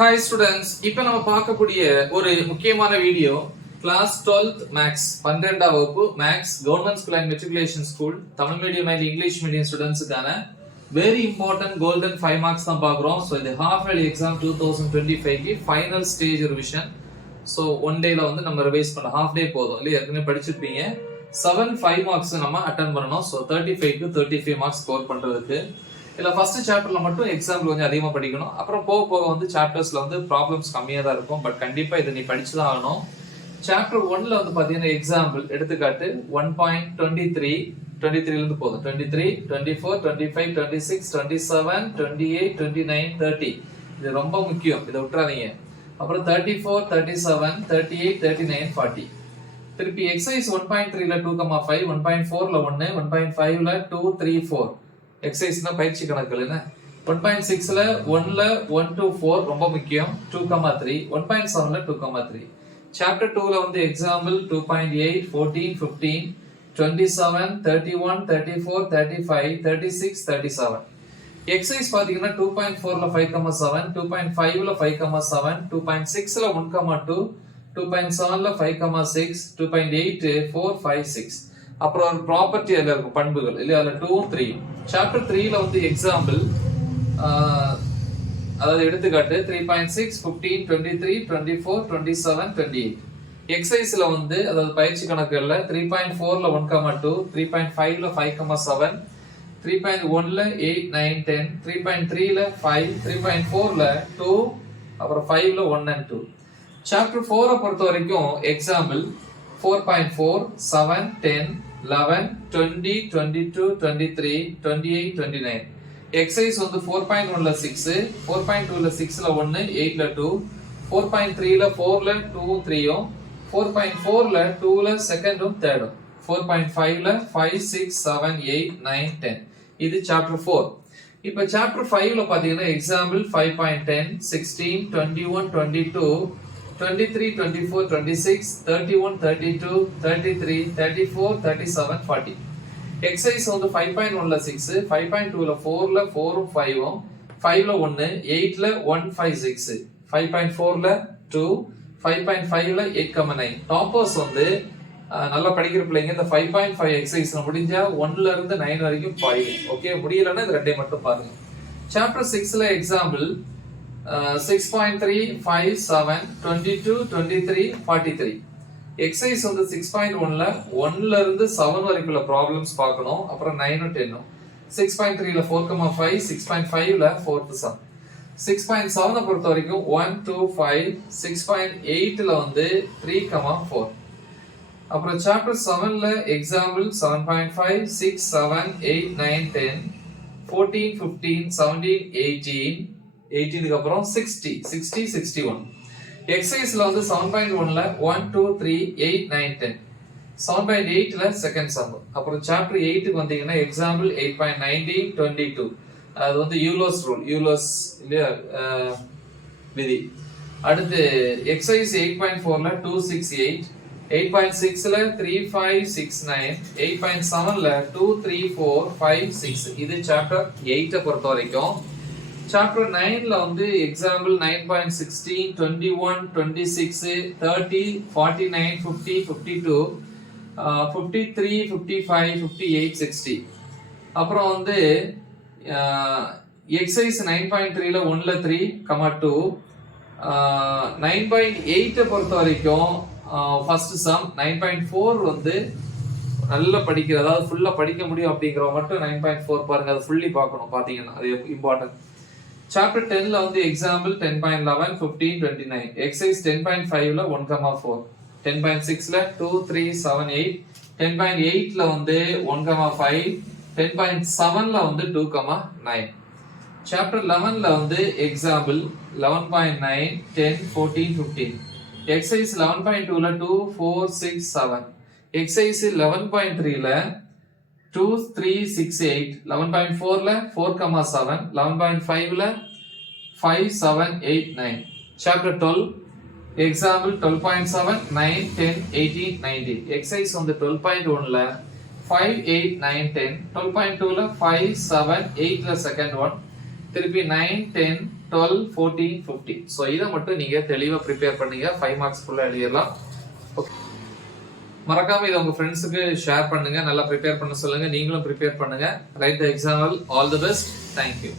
Hi students, இப்போ நம்ம பார்க்கக்கூடிய ஒரு முக்கியமான வீடியோ கிளாஸ் 12th மேக்ஸ் 12ஆம் வகுப்பு marks government school and matriculation school Tamil medium and English medium ஸ்டூடெண்ட்ஸ்க்கான வெரி இம்பார்ட்டன்ட் கோல்டன் 5 மார்க்ஸ் தான் பார்க்குறோம். ஸோ இது ஹாஃப் இயர்லி எக்ஸாம் 2025க்கு final stage revision. So one டேல வந்து நம்ம ரிவைஸ் பண்ண ஹாஃப் டே போதும் இல்லையா? ஏற்கனவே படிச்சிருப்பீங்க. 5 மார்க்ஸ் நம்ம அட்டன் பண்ணணும். ஸோ 35க்கு 35 மார்க்ஸ் ஸ்கோர் பண்றதுக்கு இல்ல ஃபர்ஸ்ட் சாப்டர்ல மட்டும் எக்ஸாம்பிள் கொஞ்சம் அதிகமா படிக்கணும். அப்புறம் போக போக வந்து சாப்டர்ஸ்ல வந்து ப்ராப்ளம்ஸ் கம்மியா தான் இருக்கும். பட் கண்டிப்பா இதை நீ படிச்சுதான் ஆகணும். சாப்டர் 1ல வந்து பாத்தீங்கன்னா எக்ஸாம்பிள் எடுத்துக்காட்டு 1.23 23ல இருந்து போதும். 23, 24, 25, 26, 27, 28, 29, 30 இது ரொம்ப முக்கியம். இதை விட்டுறாதீங்க. அப்புறம் 34, 37, 38, 39, 40. திருப்பி எக்ஸசைஸ் 1.3ல 2,5, 1.4ல 1, 1.5ல 2, 3, 4 எக்ஸசைஸ்னா பயிற்சி கணக்குகள் என்ன. 1.6ல 1ல 1 to 4 ரொம்ப முக்கியம். 2,3, 1.7ல 2,3. சாப்டர் 2ல வந்து எக்ஸாம்பிள் 2.8, 14, 15, 27, 31, 34, 35, 36, 37. எக்ஸசைஸ் பாத்தீங்கன்னா 2.4ல 5,7, 2.5ல 5,7, 2.6ல 1,2, 2.7ல 5,6, 2.8, 4, 5, 6. அப்புறம் ஒரு ப்ராப்பர்ட்டி அதுல இருக்கும், பண்புகள் இல்லையா? அதுல 2, 3. சாப்டர் 3ல வந்து எக்ஸாம்பிள் அதாவது எடுத்துக்காட்டு 3.6, 15, 23, 24, 27, 28. எக்ஸசைஸ்ல வந்து அதாவது பயிற்சி கணக்குகள்ல 3.4ல 1,2, 3.5ல 5,7, 3.1ல 8, 9, 10, 3.3ல 5, 3.4ல 2, அப்புறம் 5ல 1 and 2. சாப்டர் 4 பொறுத்த வரைக்கும் எக்ஸாம்பிள் 4.4, 7, 10, 11, 20, 22, 23, 28, 29. எக்ஸசைஸ் வந்து 4.1ல 6, 4.2ல 6ல 1, 8ல 2, 4.3ல 4ல 2, 3, 4.4ல 2ல 2ம் 3ம், 4.5ல 5, 6, 7, 8, 9, 10. இது சாப்டர் 4. இப்ப சாப்டர் 5ல பாத்தீங்கன்னா எக்ஸாம்பிள் 5.10, 16, 21, 22, 23, 24, 26, 31, 32, 33, 34, 37, 40. எக்ஸசைஸ் வந்து 5.1ல 6, 5.2ல 4ல 4ம் 5ம், 5ல 1, 8ல 1, 5, 6, 5.4ல 2, 5.5ல 8,9. டாப்பர்ஸ் வந்து நல்லா படிக்கிற பிள்ளைங்க இந்த 5.5 எக்ஸசைஸ் முடிஞ்சா 1ல இருந்து 9 வரைக்கும் பாருங்க. ஓகே, முடியலன்னா இது ரெண்டே மட்டும் பாருங்க. Chapter 6ல example 6.3, 5, 7, 22, 23, 43. எக்ஸசைஸ் வந்து 6.1ல 1ல இருந்து 7 வரைக்குள்ள ப்ராப்ளம்ஸ் பார்க்கணும். அப்புறம் 9, 10. 6.3ல 4,5, 6.5ல 4th sum. 6.7 பொறுத்த வரைக்கும் 1, 2, 5, 6.8ல வந்து 3, 4. அப்புறம் சாப்டர் 7ல எக்ஸாம்பிள் 7.5, 6, 7, 8, 9, 10, 14, 15, 17, 18க்கு அப்புறம் 60, 60, 61. எக்ஸசைஸ்ல வந்து 7.1ல 1, 2, 3, 8, 9, 10. 7.8ல செகண்ட் சம். அப்புறம் சாப்டர் 8க்கு வந்தீங்கன்னா எக்ஸாம்பிள் 8.19, 22. அது வந்து யூலர்ஸ் ரூல், யூலர்ஸ் இல்லையா விதி. அடுத்து எக்ஸசைஸ் 8.4ல 2, 6, 8, 8.6ல 3, 5, 6, 9, 8.7ல 2, 3, 4, 5, 6. இது சாப்டர் 8 பொறுத்த வரைக்கும். சாப்டர் 9ல வந்து எக்ஸாம்பிள் 9.16, 21, 26, 30, 49, 50, 52, 53, 55, 58, 60. அப்புறம் வந்து எக்ஸசைஸ் 9.3ல 1ல 3, 2, 9.8 பொறுத்த வரைக்கும் ஃபர்ஸ்ட் சம். 9.4 வந்து நல்லா படிக்கிற, அதாவது ஃபுல்லா படிக்க முடியும் அப்படிங்கிறவங்க மட்டும் 9.4 பாருங்க. அது ஃபுல்லி பார்க்கணும். பாத்தீங்கன்னா அது இம்பார்ட்டன்ட். சாப்டர் 10ல வந்து எக்ஸாம்பிள் 10.11, 15, 29. எக்ஸசைஸ் 10.5ல 1,4, 10.6ல 2, 3, 7, 8, 10.8ல வந்து 1,5, 10.7ல வந்து 2,9. சாப்டர் 11ல வந்து example 11.9, 10, 14, 15. Exercise 11.2ல 2, 4, 6, 7. Exercise 11.3ல 2, 3, 6, 8, 11.4ல 4,7, 11.5ல 5, 7, 8, 9. Chapter 12, example 12.7, 9, 10, 18, 19. Exercise on the 12.1ல 5, 8, 9, 10, 12.2ல 5, 7, 8ல second one, திருப்பி 9, 10, 12, 14, 15. ஸோ இதை மட்டும் நீங்க தெளிவா ப்ரிப்பேர் பண்ணீங்க 5 மார்க்ஸ் ஃபுல்லா எழுதிடலாம். மறக்காம இதை உங்க ஃப்ரெண்ட்ஸுக்கு ஷேர் பண்ணுங்க, நல்லா ப்ரிப்பேர் பண்ண சொல்லுங்க, நீங்களும் ப்ரிப்பேர் பண்ணுங்க. Right the example. All the best. Thank you.